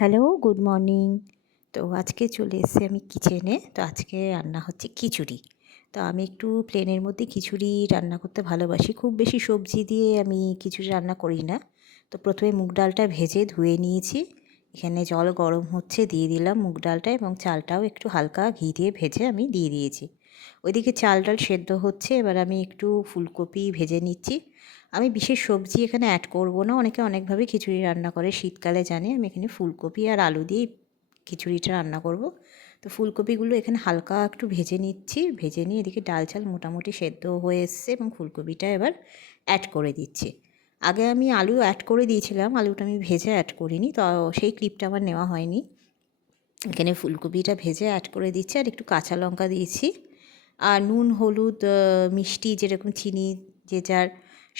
Hello, good morning. তো আজকে চলে এসেছি আমি কিচেনে। তো আজকে রান্না হচ্ছে খিচুড়ি। তো আমি একটু প্লেনের মধ্যে খিচুড়ি রান্না করতে ভালোবাসি। খুব বেশি সবজি দিয়ে আমি খিচুড়ি রান্না করি না। তো প্রথমে মুগ ডালটা ভেজে ধুয়ে নিয়েছি। এখানে জল গরম হচ্ছে, দিয়ে দিলাম মুগ ডালটা এবং চালটাও একটু হালকা ঘি দিয়ে ভেজে আমি দিয়ে দিয়েছি। ওইদিকে চাল ডাল সেদ্ধ হচ্ছে, এবার আমি একটু ফুলকপি ভেজে নিচ্ছি। আমি বিশেষ সবজি এখানে অ্যাড করব না, অনেকে অনেকভাবে খিচুড়ি রান্না করে, শীতকালে জানি আমি এখানে ফুলকপি আর আলু দিয়ে খিচুড়িটা রান্না করব। তো ফুলকপিগুলো এখানে হালকা একটু ভেজে নিচ্ছি, ভেজে নিয়ে এদিকে ডাল চাল মোটামুটি সেদ্ধ হয়ে এসছে এবং ফুলকপিটা এবার অ্যাড করে দিচ্ছি। আগে আমি আলু অ্যাড করে দিয়েছিলাম, আলুটা আমি ভেজে অ্যাড করিনি, তো সেই ক্লিপটা আমার নেওয়া হয়নি। এখানে ফুলকপিটা ভেজে অ্যাড করে দিচ্ছি আর একটু কাঁচা লঙ্কা দিয়েছি আর নুন হলুদ মিষ্টি যেরকম চিনি যে যার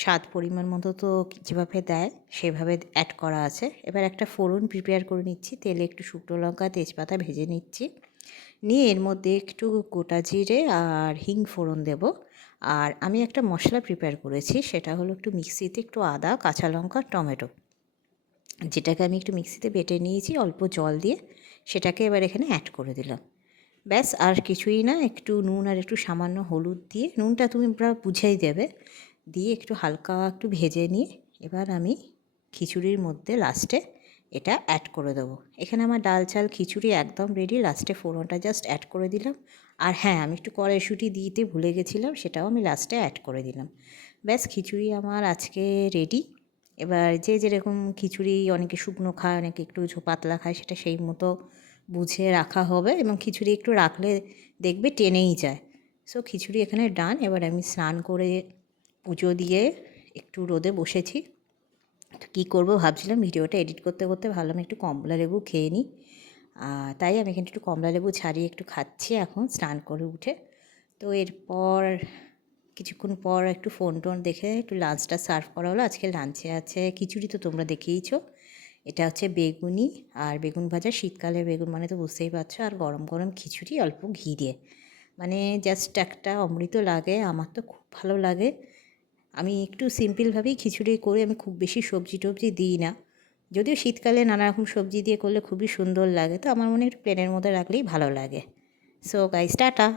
স্বাদ পরিমাণ মতো তো যেভাবে দেয় সেভাবে অ্যাড করা আছে। এবার একটা ফোড়ন প্রিপেয়ার করে নিচ্ছি, তেলে একটু শুকনো লঙ্কা তেজপাতা ভেজে নিচ্ছি, নিয়ে এর মধ্যে একটু গোটা জিরে আর হিং ফোড়ন দেব। আর আমি একটা মশলা প্রিপেয়ার করেছি, সেটা হলো একটু মিক্সিতে একটু আদা কাঁচা লঙ্কা টমেটো, যেটাকে আমি একটু মিক্সিতে বেটে নিয়েছি অল্প জল দিয়ে, সেটাকে এবার এখানে অ্যাড করে দিলাম। ব্যাস আর কিছুই না, একটু নুন আর একটু সামান্য হলুদ দিয়ে, নুনটা তুমি পুরো বুঝেই দেবে, দিয়ে একটু হালকা একটু ভেজে নিয়ে এবার আমি খিচুড়ির মধ্যে লাস্টে এটা অ্যাড করে দেবো। এখানে আমার ডাল চাল খিচুড়ি একদম রেডি, লাস্টে ফোড়নটা জাস্ট অ্যাড করে দিলাম। আর হ্যাঁ, আমি একটু কড়াইশুঁটি দিতে ভুলে গেছিলাম, সেটাও আমি লাস্টে অ্যাড করে দিলাম। ব্যাস খিচুড়ি আমার আজকে রেডি। এবার যে যেরকম খিচুড়ি, অনেকে শুকনো খায়, অনেকে একটু পাতলা খায়, সেটা সেই মতো বুঝে রাখা হবে এবং খিচুড়ি একটু রাখলে দেখবে টেনেই যায়। সো খিচুড়ি এখানে ডান। এবার আমি স্নান করে পুজো দিয়ে একটু রোদে বসেছি। তো কী করবো ভাবছিলাম, ভিডিওটা এডিট করতে করতে ভাবলাম একটু কমলা লেবু খেয়ে নিই। তাই আমি এখানে একটু কমলা লেবু ছাড়িয়ে একটু খাচ্ছি এখন স্নান করে উঠে। তো এরপর কিছুক্ষণ পর একটু ফোন টোন দেখে একটু লাঞ্চটা সার্ভ করা হলো। আজকে লাঞ্চে আছে খিচুড়ি, তো তোমরা দেখেইছো। এটা হচ্ছে বেগুনি আর বেগুন ভাজা, শীতকালের বেগুন মানে তো বুঝতেই পারছো, আর গরম গরম খিচুড়ি অল্প ঘি দিয়ে, মানে জাস্ট একটা অমৃত লাগে। আমার তো খুব ভালো লাগে। আমি একটু সিম্পলভাবেই খিচুড়ি করি, আমি খুব বেশি সবজি টবজি দিই না, যদিও শীতকালে নানা রকম সবজি দিয়ে করলে খুবই সুন্দর লাগে। তো আমার মনে হয় একটু প্লেনের মধ্যে রাখলেই ভালো লাগে। So guys, tata.